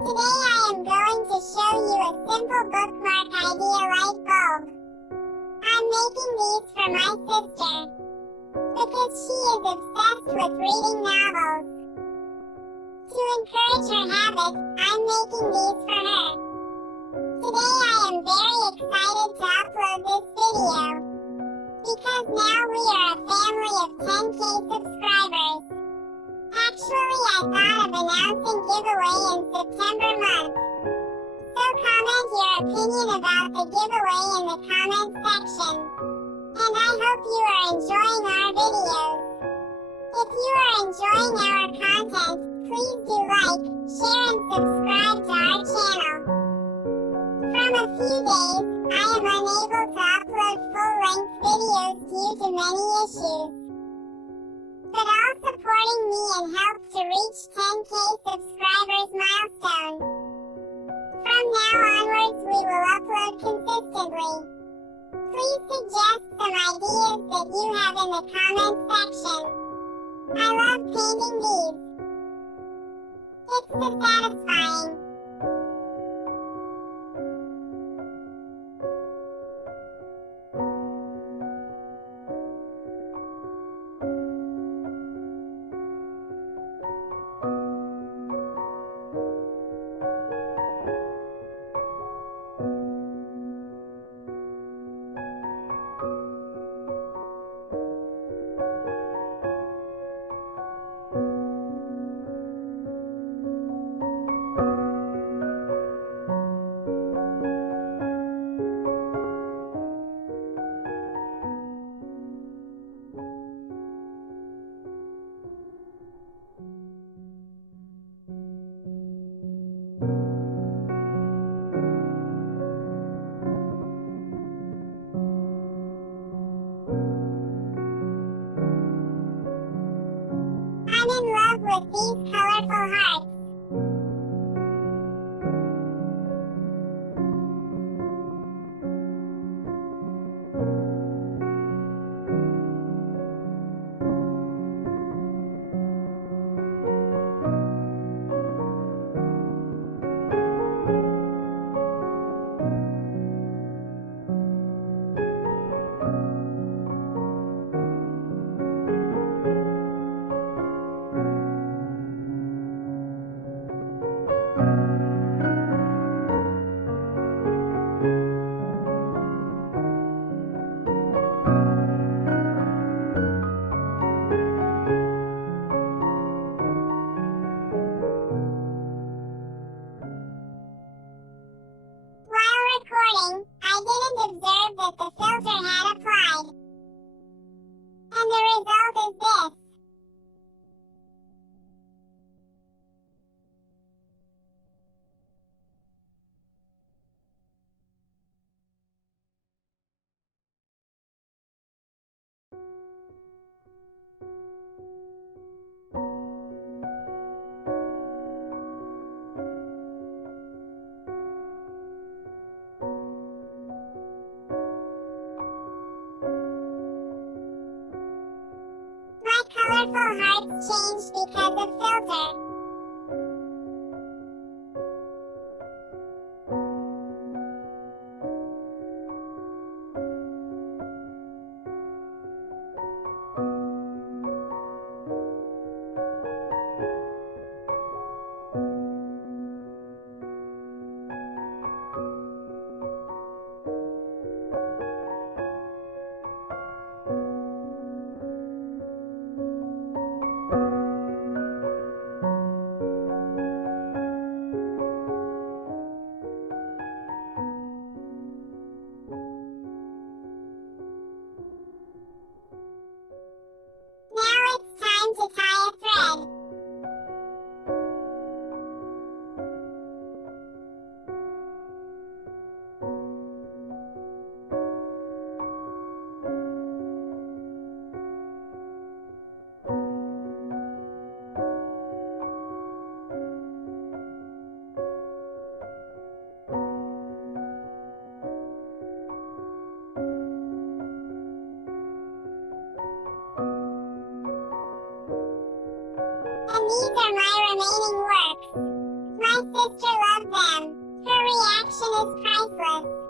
Today I am going to show you a simple bookmark idea light bulb. I'm making these for my sister, because she is obsessed with reading novels. To encourage her habit, I'm making these for her. Today I am very excited to upload this video, because now we are a family of 10K subscribers. Actually, I thought of announcing giveaway in September month. So comment your opinion about the giveaway in the comment section. And I hope you are enjoying our videos. If you are enjoying our content, please do like, share and subscribe to our channel. From a few days, I am unable to upload full-length videos due to many issues. But all supporting me and help to reach 10K subscribers milestone. From now onwards we will upload consistently. Please suggest some ideas that you have in the comment section. I love painting these. It's so satisfying. I'm in love with these colorful hearts. Recording, I didn't observe that the filter had applied. And the result is this. My colorful hearts changed because of filter. Now it's time to tie a thread. And these are my remaining works. My sister loved them. Her reaction is priceless.